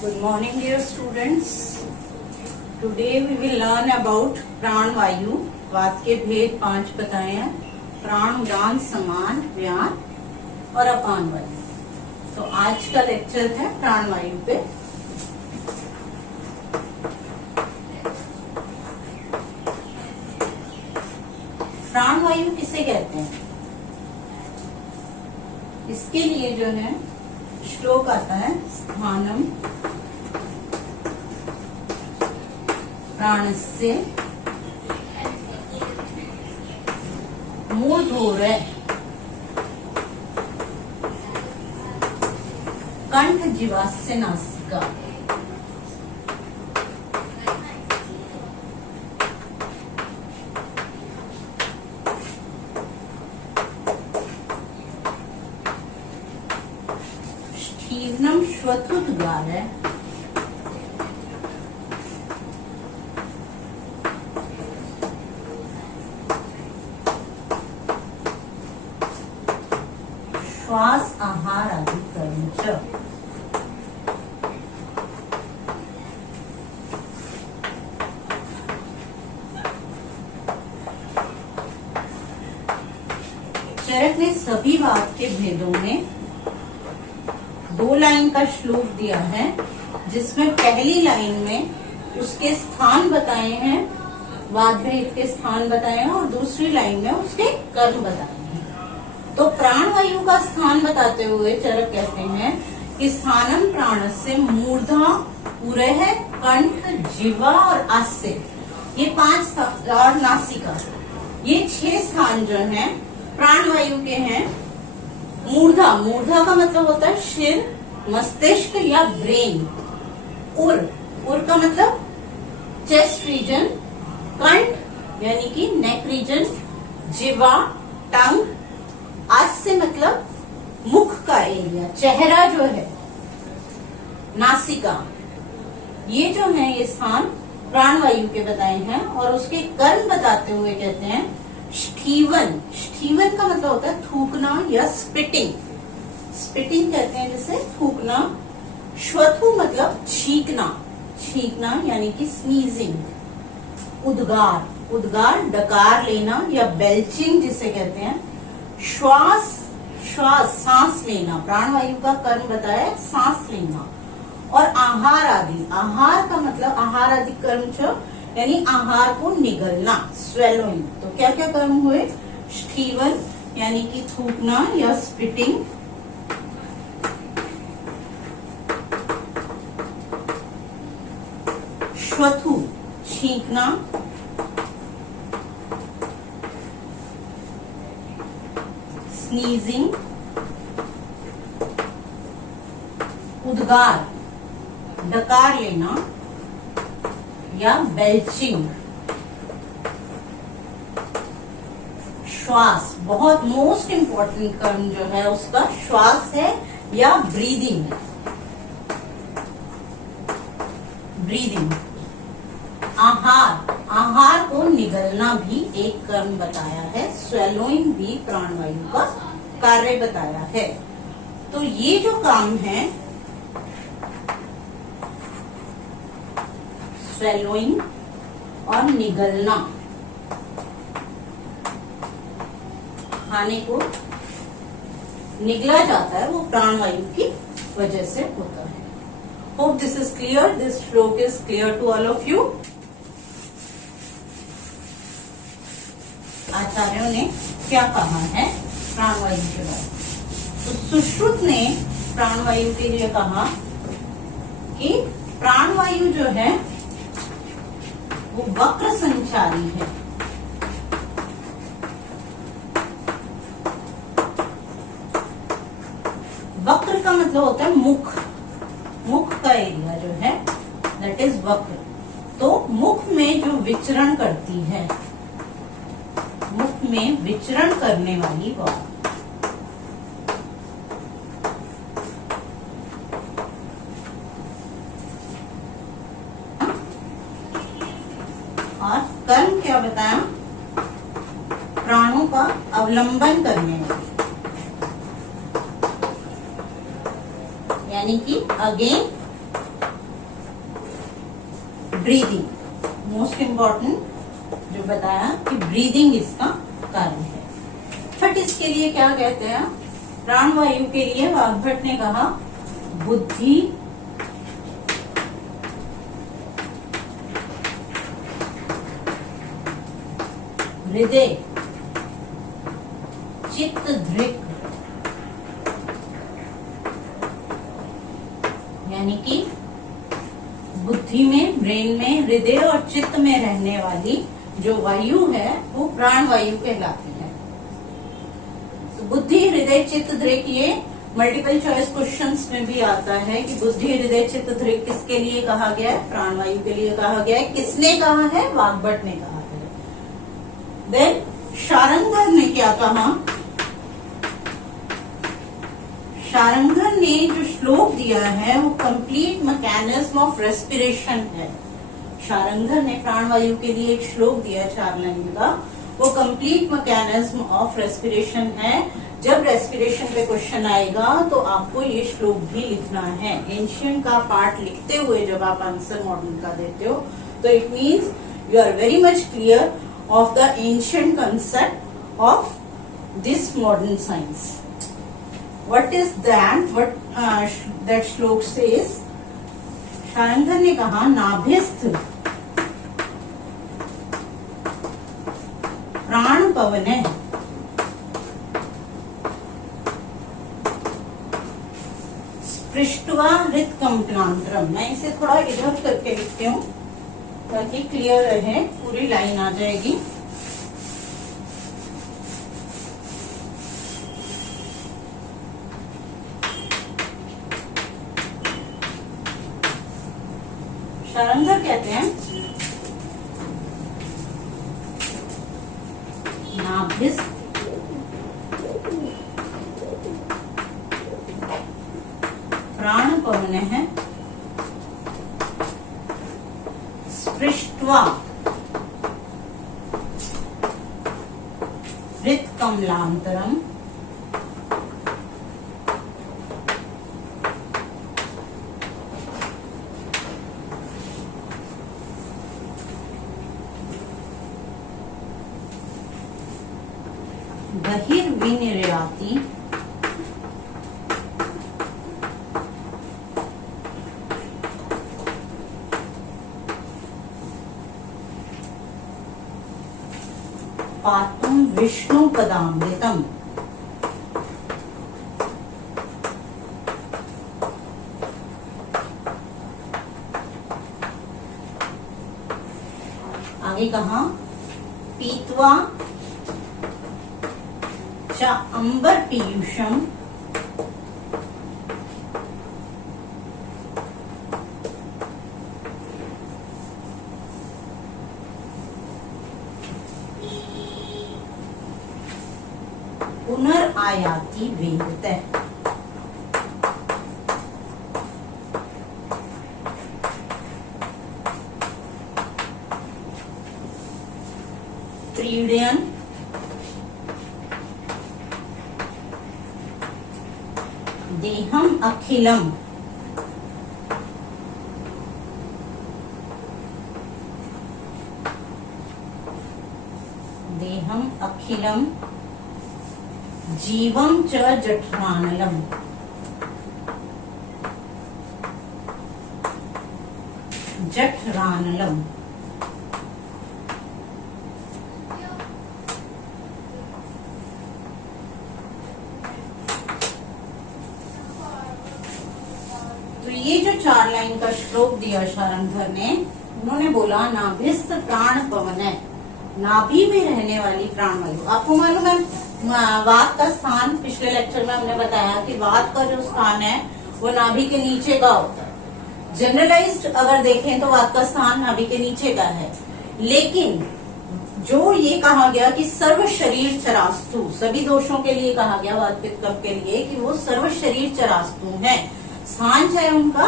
Good morning, dear students. Today we will learn about प्राण वायु. वात के भेद 5 बताए हैं. प्राण, उड़ान, समान, व्यान और अपान वायु. तो आज का लेक्चर है प्राण वायु पे. प्राण वायु किसे कहते हैं? इसके लिए जो है श्लोक आता है. स्थानम प्राणस्य मूर्धोरः कंठ जीवास्य नासिका. शीर्णम श्वथुद्गारः श्वास आहार आदि कर्म च. चरक ने सभी वात के भेदों में 2 लाइन का श्लोक दिया है, जिसमें पहली लाइन में उसके स्थान बताए हैं, वात भेद के स्थान बताए हैं, और दूसरी लाइन में उसके कर्म बताए हैं. तो प्राण वायु का स्थान बताते हुए चरक कहते हैं कि स्थानम प्राणस्य मूर्धा उरः कंठ जिह्वा और आस्य, ये 5 और नासिका, ये 6 स्थान जो हैं प्राण वायु के हैं. मूर्धा, मूर्धा का मतलब होता है सिर, मस्तिष्क या ब्रेन. उर का मतलब चेस्ट रीजन, कंठ यानी कि नेक रीजन, जिह्वा टंग, आस्य मतलब मुख का एरिया, चेहरा जो है, नासिका. ये जो है ये स्थान प्राण वायु के बताए हैं. और उसके कर्म बताते हुए कहते हैं स्टीवन. स्टीवन का मतलब होता है थूकना या स्पिटिंग. स्पिटिंग कहते हैं जिसे थूकना. श्वथु मतलब छींकना, छींकना यानी कि स्नीजिंग. उद्गार, उद्गार डकार लेना या बेल्चिंग जिसे कहते हैं. श्वास, श्वास सांस लेना, प्राण वायु का कर्म बताया सांस लेना. और आहार आदि, आहार का मतलब आहार आदि कर्म च यानी आहार को निगलना, स्वेलोइंग. तो क्या क्या कर्म हुए? स्टीवन यानी कि थूकना या स्पिटिंग, श्वथु छींकना, स्नीजिंग, उद्गार डकार लेना या बेल्चिंग, श्वास, बहुत मोस्ट इंपॉर्टेंट कर्म जो है उसका श्वास है या ब्रीदिंग है. ब्रीदिंग. आहार, आहार को निगलना भी एक कर्म बताया है. स्वेलोइंग भी प्राण वायु का कार्य बताया है. तो ये जो काम है स्वेलोइंग और निगलना, खाने को निगला जाता है, वो प्राण वायु की वजह से होता है. Hope this is clear. This shloka is clear to all of you. आचार्यों ने क्या कहा है प्राण वायु के बारे में? तो सुश्रुत ने प्राण वायु के लिए कहा कि प्राण वायु जो है वो वक्र संचारी है. वक्र का मतलब होता है मुख, मुख का एरिया जो है दैट इज वक्र. तो मुख में जो विचरण करती है, मुख में विचरण करने वाली वात. और कर्म क्या बताया? प्राणों का अवलंबन करने वाली, यानी कि अगेन ब्रीदिंग, मोस्ट इम्पॉर्टेंट जो बताया कि ब्रीदिंग इसका कारण है। बट इसके लिए क्या कहते हैं, प्राणवायु के लिए वाग्भट ने कहा बुद्धि, हृदय, चित्त, धृक, यानी कि बुद्धि में, ब्रेन में, हृदय और चित्त में रहने वाली जो वायु है वो प्राणवायु कहलाती है। तो बुद्धि, हृदय, चित्त, धृक ये मल्टीपल चॉइस क्वेश्चंस में भी आता है कि बुद्धि, हृदय, चित्त, धृक किसके लिए कहा गया है, प्राणवायु के लिए कहा गया है। किसने कहा है, वाग्भट ने कहा है। देन शारंगर ने क्या कहा, शारंगर ने जो श्लोक दिया है वो कंप्लीट मैकेनिज्म ऑफ रेस्पिरेशन है। शारंगर ने प्राणवायु के लिए एक श्लोक दिया 4 लाइन का, वो कंप्लीट मैकेनिज्म ऑफ रेस्पिरेशन है। जब रेस्पिरेशन पे क्वेश्चन आएगा तो आपको ये श्लोक भी लिखना है। एंशियंट का पार्ट लिखते हुए जब आप आंसर मॉडर्न का देते हो तो it means you are very much clear of the ancient concept of this modern science. What is that? What that श्लोक says? शारंगर ने कहा नाभिस्थ प्राण पवने स्पृष्ट्वा हृत्कंपनांतरम। मैं इसे थोड़ा इधर करके लिखती हूँ ताकि क्लियर रहे, पूरी लाइन आ जाएगी। शारंगर कहते हैं नाभिस्थ प्राण पवन है स्पृष्ट्वा हृत्कमलांतरम बहिर्विनिर्याति पातुम विष्णु पदामृतम। आगे कहा पीत्वा च अंबर पीयूषम पुनर्आयाति वेगतः। त्रीडयन देहम अखिलम देहम अखिलम जीवम च जठरानलम। जठरानलम तो ये जो 4 लाइन का श्लोक दिया शारंगर ने, उन्होंने बोला नाभिस्थ प्राण पवन है, नाभि में रहने वाली प्राणवायु। आपको मालूम है वात का स्थान, पिछले लेक्चर में हमने बताया कि वात का जो स्थान है वो नाभि के नीचे का होता है। जनरलाइज्ड अगर देखें तो वात का स्थान नाभि के नीचे का है, लेकिन जो ये कहा गया कि सर्व शरीर चरास्तु, सभी दोषों के लिए कहा गया वात पित्त कफ के लिए कि वो सर्व शरीर चरास्तु है। स्थान चाहे उनका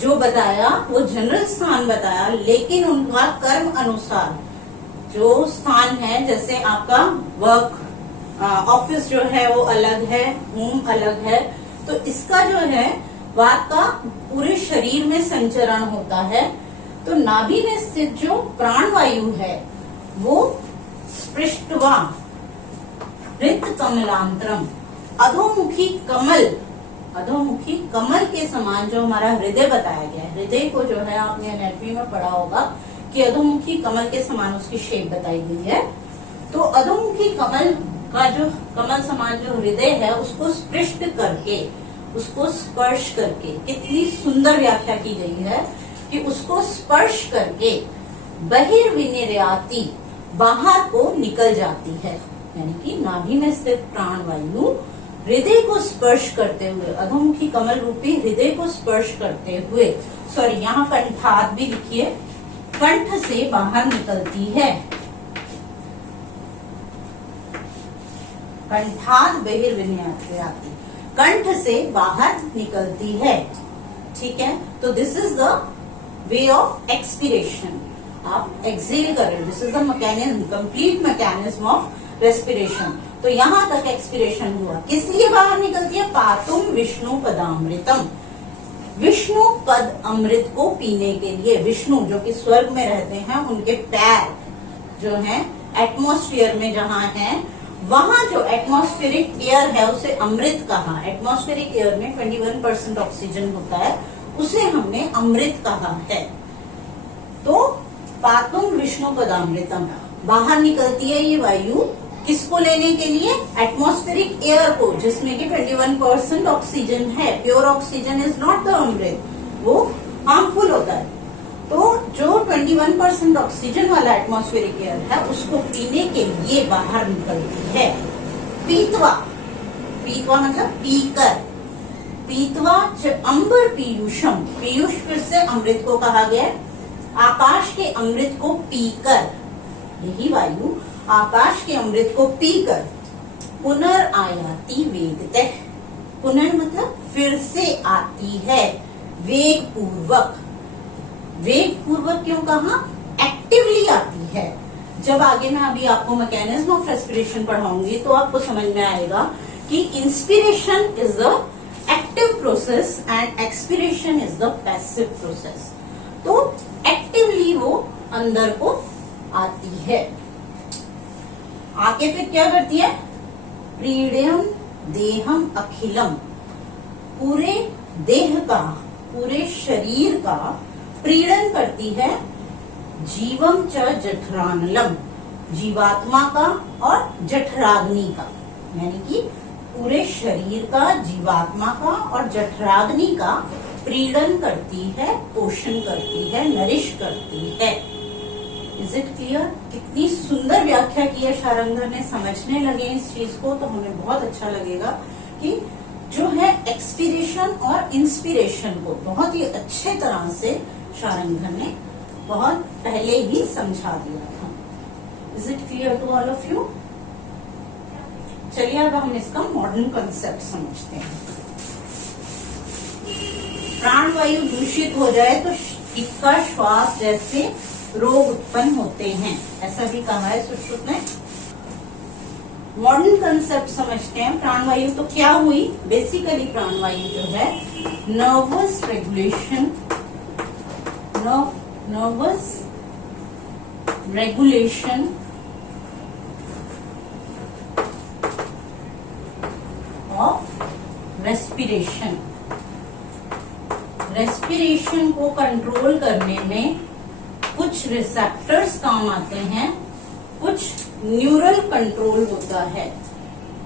जो बताया वो जनरल स्थान बताया, लेकिन उनका कर्म अनुसार जो स्थान है, जैसे आपका वर्क ऑफिस जो है वो अलग है, होम अलग है, तो इसका जो है वात का पूरे शरीर में संचरण होता है। तो नाभि में स्थित जो प्राणवायु है वो स्पृष्ट्वा हृत कमलांतरम, अधोमुखी कमल के समान जो हमारा हृदय बताया गया है, हृदय को जो है आपने एनाटॉमी में पढ़ा होगा कि अधोमुखी कमल के समान उसकी शेप बताई गई है। तो अधोमुखी कमल का जो कमल समान जो हृदय है उसको स्पृष्ट करके, उसको स्पर्श करके, कितनी सुंदर व्याख्या की गई है कि उसको स्पर्श करके बहिर्विनिर्याति, बाहर को निकल जाती है। यानी कि नाभि में स्थित प्राणवायु हृदय को स्पर्श करते हुए, अधोमुखी कमल रूपी हृदय को स्पर्श करते हुए, सॉरी यहाँ कंठात भी लिखिए, कंठ से बाहर निकलती है। कंठात बहिर्विनिर्याति, कंठ से बाहर निकलती है। ठीक है, तो this is the way of expiration. आप एक्सेल कर रहे हो, this is the mechanism, complete mechanism of respiration. तो यहाँ तक एक्सपीरेशन हुआ। किस लिए बाहर निकलती है? पातुम विष्णु पदामृतम, विष्णु पद अमृत को पीने के लिए। विष्णु जो कि स्वर्ग में रहते हैं, उनके पैर जो हैं एटमॉस्फेयर में जहाँ हैं, वहां जो एटमॉस्फेरिक एयर है उसे अमृत कहा। एटमॉस्फेरिक एयर में 21% ऑक्सीजन होता है, उसे हमने अमृत कहा है। तो पातुम विष्णु पदामृतम, बाहर निकलती है ये वायु किसको लेने के लिए? एटमॉस्फेरिक एयर को, जिसमें कि 21% ऑक्सीजन है। Pure oxygen is not the amrit, वो हार्मफुल होता है। तो जो 21% ऑक्सीजन वाला एटमॉस्फेरिक एयर है उसको पीने के लिए बाहर निकलती है। पीतवा, पीतवा मतलब पीकर, पीतवा च अंबर पीयूषम, पीयूष फिर से अमृत को कहा गया। आकाश के अमृत को पीकर, यही वायु आकाश के अमृत को पीकर पुनर्आयाति वेगतः, पुनर् मतलब फिर से आती है, वेग पूर्वक। वेग पूर्वक क्यों कहा? एक्टिवली आती है। जब आगे मैं अभी आपको मैकेनिज्म ऑफ रेस्पिरेशन पढ़ाऊंगी तो आपको समझ में आएगा कि inspiration is the active process and expiration is the passive process. तो एक्टिवली वो अंदर को आती है। आके फिर क्या करती है? प्रीडयम देहम अखिलम, पूरे देह का, पूरे शरीर का प्रीड़न करती है। जीवम च जठरानलम, जीवात्मा का और जठराग्नि का, यानी कि पूरे शरीर का, जीवात्मा का और जठराग्नि का प्रीड़न करती है, पोषण करती है, नरिश करती है। Is it clear? कितनी सुंदर व्याख्या की है शारंगधर ने। समझने लगे इस चीज को तो हमें बहुत अच्छा लगेगा कि जो है एक्सपीरेशन और इंस्पिरेशन को बहुत ही अच्छे तरह से शारंगधर ने बहुत पहले ही समझा दिया था। Is it clear to all of you? चलिए अब हम इसका मॉडर्न कंसेप्ट समझते हैं। प्राणवायु दूषित हो जाए तो इसका श्वास जैसे रोग उत्पन्न होते हैं, ऐसा भी कहा है सुश्रुत ने। मॉडर्न कंसेप्ट समझते हैं। प्राणवायु तो क्या हुई? बेसिकली प्राणवायु जो है nervous regulation, nervous regulation of respiration, respiration को कंट्रोल करने में कुछ रिसेप्टर्स काम आते हैं, कुछ न्यूरल कंट्रोल होता है।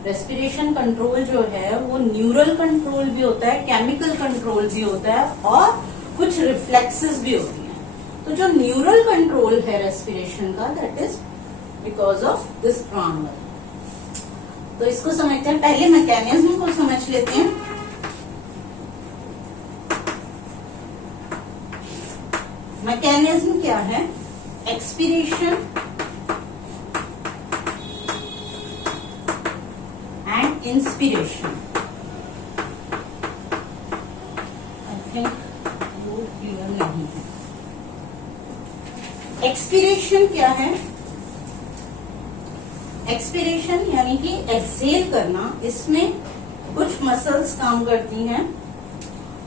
रेस्पिरेशन कंट्रोल जो है वो न्यूरल कंट्रोल भी होता है, केमिकल कंट्रोल भी होता है और कुछ रिफ्लेक्सेस भी होती हैं। तो जो न्यूरल कंट्रोल है रेस्पिरेशन का, that is because of this प्राणवायु। तो इसको समझते हैं। पहले मैकेनिज्म को समझ लेते हैं। मैकेनिज्म क्या है? Expiration and inspiration. I think वो क्लियर नहीं है। एक्सपीरेशन क्या है? एक्सपीरेशन यानी कि एक्सहेल करना, इसमें कुछ मसल्स काम करती हैं।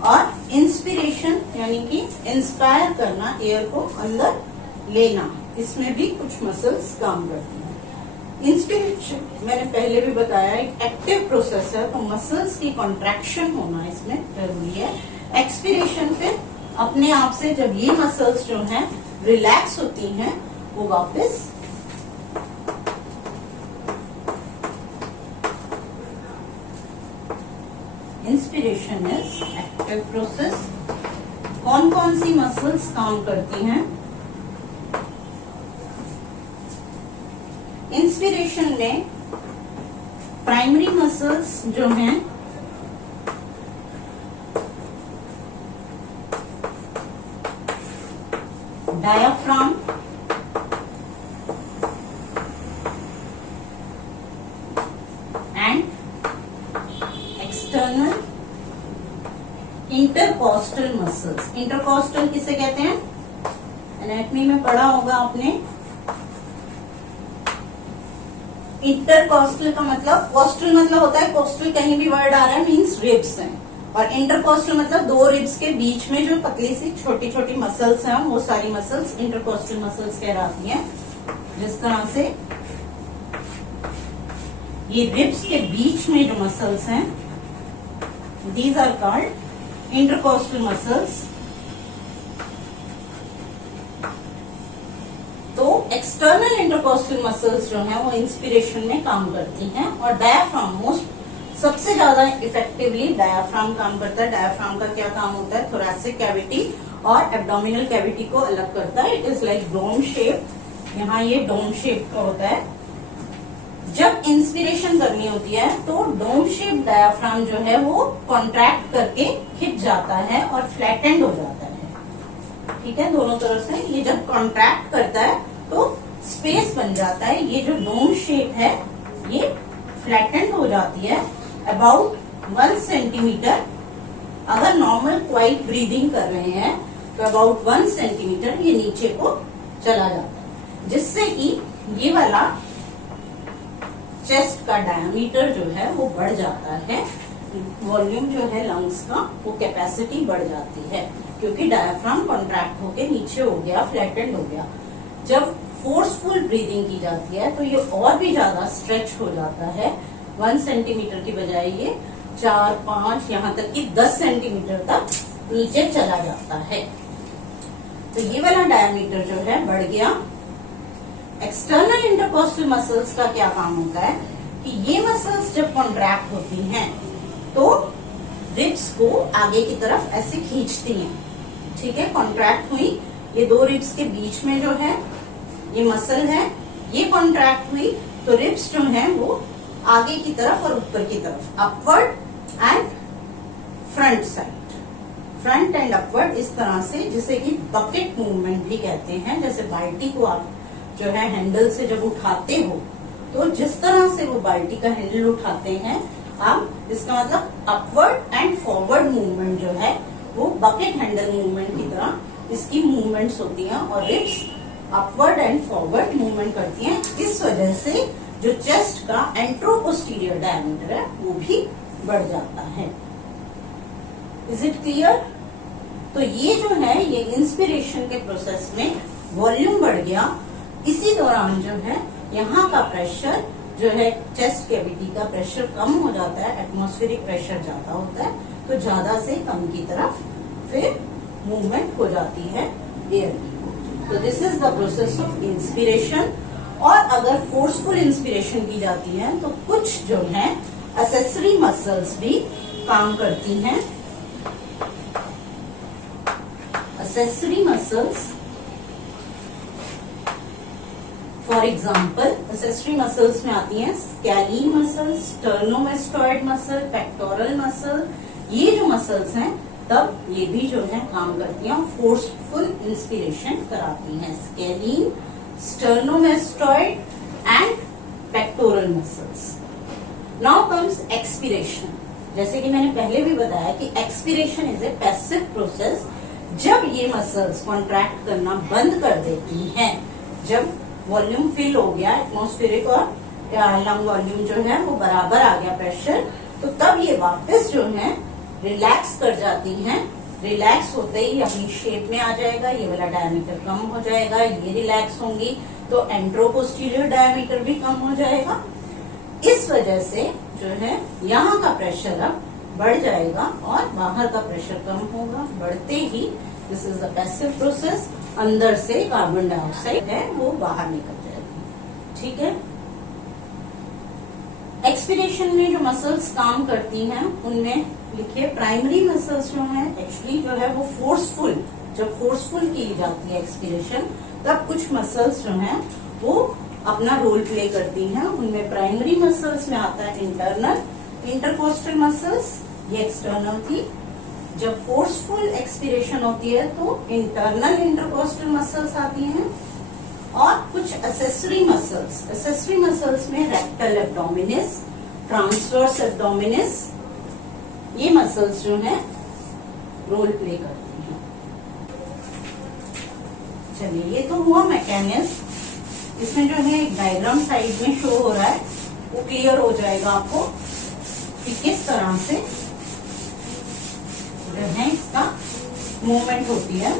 और इंस्पिरेशन यानी कि इंस्पायर करना, एयर को अंदर लेना, इसमें भी कुछ मसल्स काम करती हैं। इंस्पिरेशन मैंने पहले भी बताया एक एक्टिव प्रोसेस है, तो मसल्स की कॉन्ट्रैक्शन होना इसमें जरूरी है। एक्सपिरेशन फिर अपने आप से जब ये मसल्स जो हैं रिलैक्स होती हैं, वो वापस इंस्पिरेशन इज एक्टिव प्रोसेस। कौन कौन सी मसल्स काम करती हैं? इंस्पिरेशन में प्राइमरी मसल्स जो हैं diaphragm, and external intercostal muscles. Intercostal किसे कहते हैं? एनाटॉमी में पढ़ा होगा आपने। इंटरकॉस्टल का मतलब, कॉस्टल मतलब होता है, कोस्टल कहीं भी वर्ड आ रहा है मीन्स रिब्स हैं, और इंटरकॉस्टल मतलब दो रिब्स के बीच में जो पतली सी छोटी छोटी मसल्स हैं, वो सारी मसल्स इंटरकॉस्टल मसल्स कहलाती हैं। जिस तरह से ये रिब्स के बीच में जो मसल्स हैं, these are called intercostal muscles. तो एक्सटर्नल इंटरकॉस्टल मसल्स जो हैं वो इंस्पिरेशन में काम करती हैं, और डायाफ्राम सबसे ज्यादा इफेक्टिवली डायाफ्राम काम करता है। डायाफ्राम का क्या काम होता है? थोरैसिक कैविटी और एब्डोमिनल कैविटी को अलग करता है। It is like dome shape, यहाँ ये डोम शेप का होता है। जब इंस्पिरेशन करनी होती है तो डोम शेप डायाफ्राम जो है वो कॉन्ट्रैक्ट करके खिंच जाता है और फ्लैटेंड हो जाता है। ठीक है, दोनों तरफ से ये जब कॉन्ट्रैक्ट करता है तो स्पेस बन जाता है। ये जो डोम शेप है ये फ्लैटेंड हो जाती है अबाउट 1 सेंटीमीटर। अगर नॉर्मल क्वाइट ब्रीदिंग कर रहे हैं तो अबाउट 1 सेंटीमीटर ये नीचे को चला जाता है, जिससे कि ये वाला चेस्ट का डायमीटर जो है वो बढ़ जाता है। वॉल्यूम जो है लंग्स का, वो कैपेसिटी बढ़ जाती है, क्योंकि डायफ्राम कॉन्ट्रैक्ट होके नीचे हो गया, फ्लैटेंड हो गया। जब फोर्सफुल ब्रीदिंग की जाती है तो ये और भी ज्यादा स्ट्रेच हो जाता है। 1 सेंटीमीटर की बजाय ये 4, 5, यहाँ तक कि 10 सेंटीमीटर तक नीचे चला जाता है। तो ये वाला डायमीटर जो है बढ़ गया। एक्सटर्नल इंटरकॉस्टल मसल्स का क्या काम होता है कि ये मसल्स जब कॉन्ट्रैक्ट होती हैं तो रिब्स को आगे की तरफ ऐसे खींचती हैं। ठीक है, कॉन्ट्रैक्ट हुई, ये दो रिब्स के बीच में जो है ये मसल है, ये कॉन्ट्रैक्ट हुई तो रिब्स जो है वो आगे की तरफ और ऊपर की तरफ, upward and front side, front end upward, इस तरह से, जिसे कि बकेट मूवमेंट भी कहते हैं। जैसे बाल्टी को आप जो है हैंडल से जब उठाते हो तो जिस तरह से वो बाल्टी का हैंडल उठाते हैं आप, इसका मतलब अपवर्ड एंड फॉरवर्ड मूवमेंट जो है वो बकेट हैंडल मूवमेंट की तरह इसकी मूवमेंट्स होती हैं, और ribs upward and forward movement करती हैं। इस वजह से जो चेस्ट का एंट्रोपोस्टीरियर डायमीटर है वो भी बढ़ जाता है। Is it clear? तो ये जो है ये इंस्पिरेशन के प्रोसेस में वॉल्यूम बढ़ गया। इसी दौरान जो है यहाँ का प्रेशर जो है चेस्ट कैविटी का प्रेशर कम हो जाता है, एटमॉस्फेरिक प्रेशर ज्यादा होता है, तो ज्यादा से कम की तरफ फिर मूवमेंट हो जाती है एयर की। तो this is the process of inspiration. और अगर फोर्सफुल इंस्पिरेशन की जाती है तो कुछ जो है एक्सेसरी मसल्स भी काम करती हैं। Accessory muscles, for example accessory muscles में आती हैं स्कैलीन मसल, स्टर्नोमेस्टॉइड मसल, पेक्टोरल मसल। ये जो मसल्स हैं तब ये भी जो है काम करती हैं और फोर्सफुल इंस्पिरेशन कराती हैं। Scalene, sternomastoid and pectoral muscles. Now comes expiration. जैसे कि मैंने पहले भी बताया कि expiration is a passive process. जब ये मसल्स कॉन्ट्रैक्ट करना बंद कर देती हैं, जब वॉल्यूम फिल हो गया, एटमॉस्फेरिक और लंग वॉल्यूम जो है वो बराबर आ गया प्रेशर, तो तब ये वापस जो है रिलैक्स कर जाती हैं रिलैक्स होते ही अपनी शेप में आ जाएगा, ये वाला डायमीटर कम हो जाएगा, ये रिलैक्स होंगी तो एंट्रोपोस्टीरियर डायमीटर भी कम हो जाएगा। इस वजह से जो है यहाँ का प्रेशर अब बढ़ जाएगा और बाहर का प्रेशर कम होगा। बढ़ते ही this is the passive process, अंदर से कार्बन डाइऑक्साइड है वो बाहर निकल जाएगी। ठीक है। एक्सपीरेशन में जो मसल्स काम करती हैं उनमें लिखिए प्राइमरी मसल्स जो हैं एक्चुअली जो है वो फोर्सफुल, जब फोर्सफुल की जाती है एक्सपीरेशन तब कुछ मसल्स जो हैं वो अपना रोल प्ले करती हैं। उनमें प्राइमरी मसल्स में आता है इंटरनल इंटरकोस्टल मसल्स, ये एक्सटर्नल थी। जब फोर्सफुल एक्सपीरेशन होती है तो इंटरनल इंटरकोस्टल मसल्स आती हैं और कुछ एसेसरी मसल्स में रेक्टल एब्डोमिनिस, ट्रांसवर्स एब्डोमिनिस, ये मसल्स जो हैं रोल प्ले करती हैं। चलिए ये तो हुआ मैकेनिज्म। इसमें जो है एक डायग्राम साइड में शो हो रहा है, वो क्लियर हो जाएगा आपको कि किस तरह से जो है इसका मूवमेंट होती है।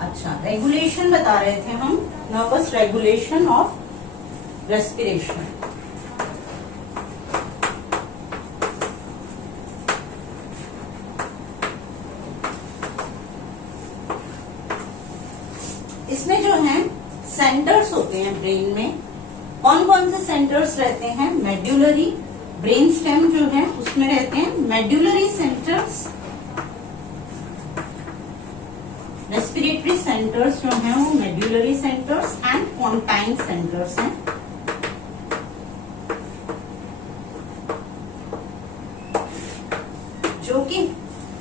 अच्छा, रेगुलेशन बता रहे थे हम, नर्वस रेगुलेशन ऑफ रेस्पिरेशन। इसमें जो है सेंटर्स होते हैं ब्रेन में। कौन कौन से सेंटर्स रहते हैं? मेड्यूलरी, ब्रेन स्टेम जो है उसमें रहते हैं मेड्यूलरी सेंटर्स। रेस्पिरेटरी सेंटर्स जो हैं वो मेड्यूलरी सेंटर्स एंड पोंटाइन सेंटर्स हैं। जो कि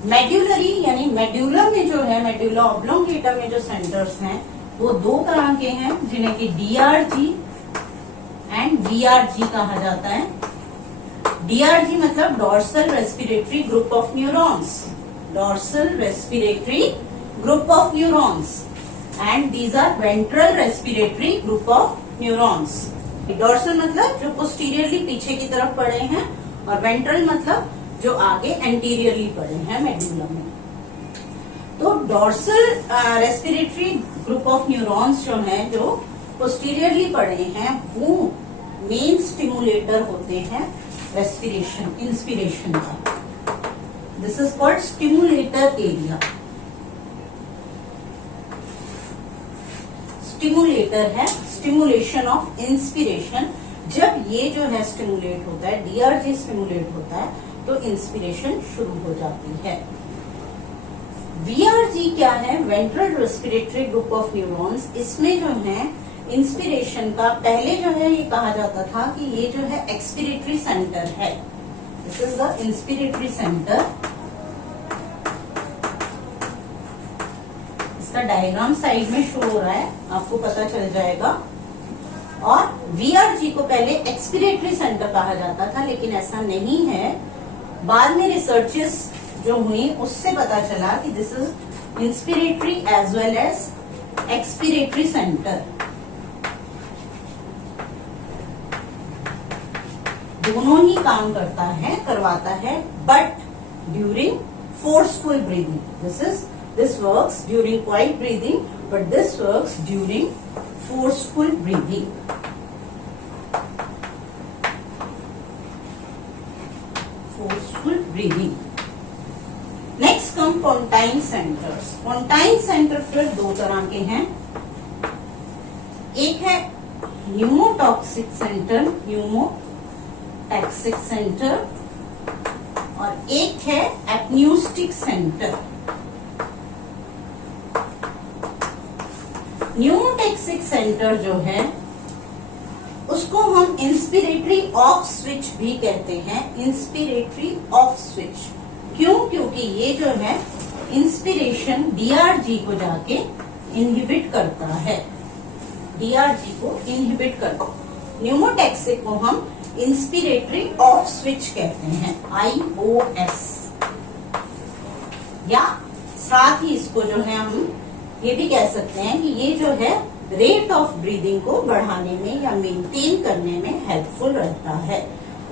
मेड्यूलरी यानी मेड्यूलर में जो है, मेड्यूला ऑब्लोंगेटा में जो सेंटर्स हैं वो दो तरह के हैं, जिन्हें कि डीआरजी एंड वीआरजी कहा जाता है। डीआरजी मतलब dorsal respiratory group of neurons, dorsal respiratory group of neurons, and these are ventral respiratory group of neurons. Dorsal मतलब जो पोस्टीरियरली पीछे की तरफ पड़े हैं और वेंट्रल मतलब जो आगे एंटीरियरली पड़े हैं मेडुला में। तो dorsal respiratory group of neurons जो हैं जो पोस्टीरियरली पड़े हैं वो मेन स्टिमुलेटर होते हैं रेस्पिरेशन, इंस्पिरेशन का। This is called stimulator area. Stimulator है स्टिमुलेशन ऑफ इंस्पिरेशन। जब ये जो है स्टिमुलेट होता है, डीआरजी स्टिमुलेट होता है तो इंस्पिरेशन शुरू हो जाती है। वीआरजी क्या है? Ventral respiratory group of neurons. इसमें जो है इंस्पिरेशन का पहले जो है ये कहा जाता था कि ये जो है एक्सपिरेटरी सेंटर है। This is the inspiratory centre. इसका डायग्राम साइड में शो हो रहा है, आपको पता चल जाएगा। और वीआरजी को पहले एक्सपिरेटरी सेंटर कहा जाता था, लेकिन ऐसा नहीं है। बाद में रिसर्चेस जो हुई उससे पता चला कि this is inspiratory as well as expiratory centre. दोनों ही काम करता है, करवाता है, but during forceful breathing. This works during quiet breathing, but this works during forceful breathing. Forceful breathing. Next come pontine centres. Pontine centre फिर दो तरह के हैं। एक है न्यूमोटॉक्सिक सेंटर, न्यूमोटैक्सिक सेंटर, और एक है एपन्यूस्टिक सेंटर। न्यूमोटैक्सिक सेंटर जो है उसको हम इंस्पिरेटरी ऑफ स्विच भी कहते हैं। इंस्पिरेटरी ऑफ स्विच क्यों? क्योंकि ये जो है इंस्पिरेशन डीआरजी को जाके इनहिबिट करता है, डीआरजी को इनहिबिट करता है। न्यूमोटैक्सिक को हम इंस्पिरेटरी ऑफ स्विच कहते हैं, IOS। या साथ ही इसको जो है हम ये भी कह सकते हैं कि ये जो है रेट ऑफ ब्रीदिंग को बढ़ाने में या मेंटेन करने में हेल्पफुल रहता है।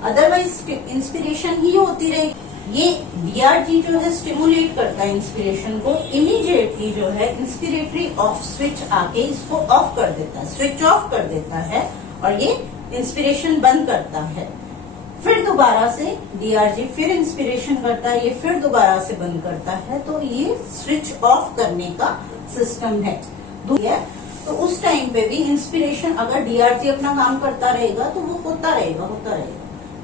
अदरवाइज इंस्पिरेशन ही होती रहेगी, ये डीआरजी जो है स्टिमुलेट करता है इंस्पिरेशन को, इमीडिएटली जो है इंस्पिरेटरी ऑफ स्विच आके इसको ऑफ कर देता है, स्विच ऑफ कर देता है और ये इंस्पिरेशन बंद करता है। फिर दोबारा से डीआरजी फिर इंस्पिरेशन करता है, ये फिर दोबारा से बंद करता है। तो ये स्विच ऑफ करने का सिस्टम है। तो उस टाइम पे भी इंस्पिरेशन, अगर डीआरजी अपना काम करता रहेगा तो वो होता रहेगा,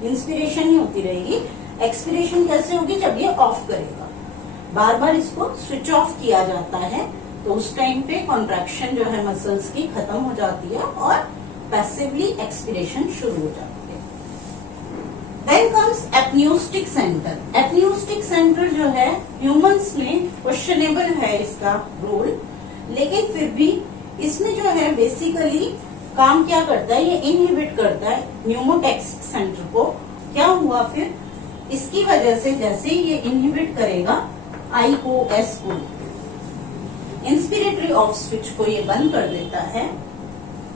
इंस्पिरेशन ही होती रहेगी। एक्सपिरेशन कैसे होगी? जब ये ऑफ करेगा, बार बार इसको स्विच ऑफ किया जाता है तो उस टाइम पे कॉन्ट्रैक्शन जो है मसल्स की खत्म हो जाती है और पैसिवली एक्सपिरेशन शुरू हो जाती है। Then comes apneustic centre. Apneustic centre जो है ह्यूमंस में क्वेश्चनेबल है इसका रोल, लेकिन फिर भी इसमें जो है बेसिकली काम क्या करता है, ये इनहिबिट करता है न्यूमोटैक्सिक सेंटर को। क्या हुआ फिर? इसकी वजह से जैसे ये इनहिबिट करेगा आईओएस को, इंस्पिरेटरी ऑफ स्विच को ये बंद कर देता है,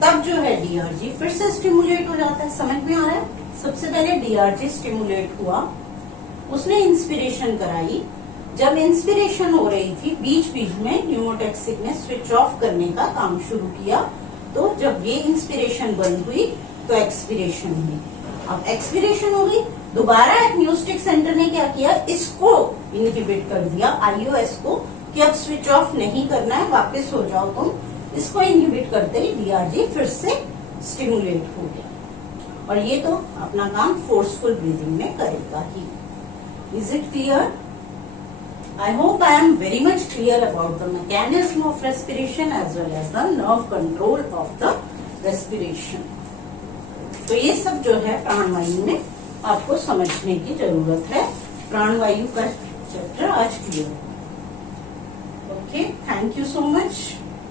तब जो है डीआरजी फिर से स्टिमुलेट हो जाता है। समझ में आ रहा है? सबसे पहले डीआरजी स्टिमुलेट हुआ, उसने इंस्पिरेशन कराई। जब इंस्पिरेशन हो रही थी बीच बीच में न्यूमोटैक्सिक ने स्विच ऑफ करने का काम शुरू किया, तो जब ये इंस्पिरेशन बंद हुई तो एक्सपिरेशन हुई। अब एक्सपिरेशन हो गई, दोबारा एपन्यूस्टिक सेंटर ने क्या किया, इसको इनहिबिट कर दिया आईओएस को कि अब स्विच ऑफ नहीं करना है, वापस हो जाओ तुम। इसको इनहिबिट करते ही डीआरजी फिर से स्टिमुलेट हो गया और ये तो अपना काम फोर्सफुल ब्रीदिंग में करेगा ही। Is it clear? I hope I am very much clear about the mechanism of respiration as well as the nerve control of the respiration. तो ये सब जो है प्राणवायु में आपको समझने की जरूरत है। प्राणवायु का चैप्टर आज clear. Okay, thank you so much.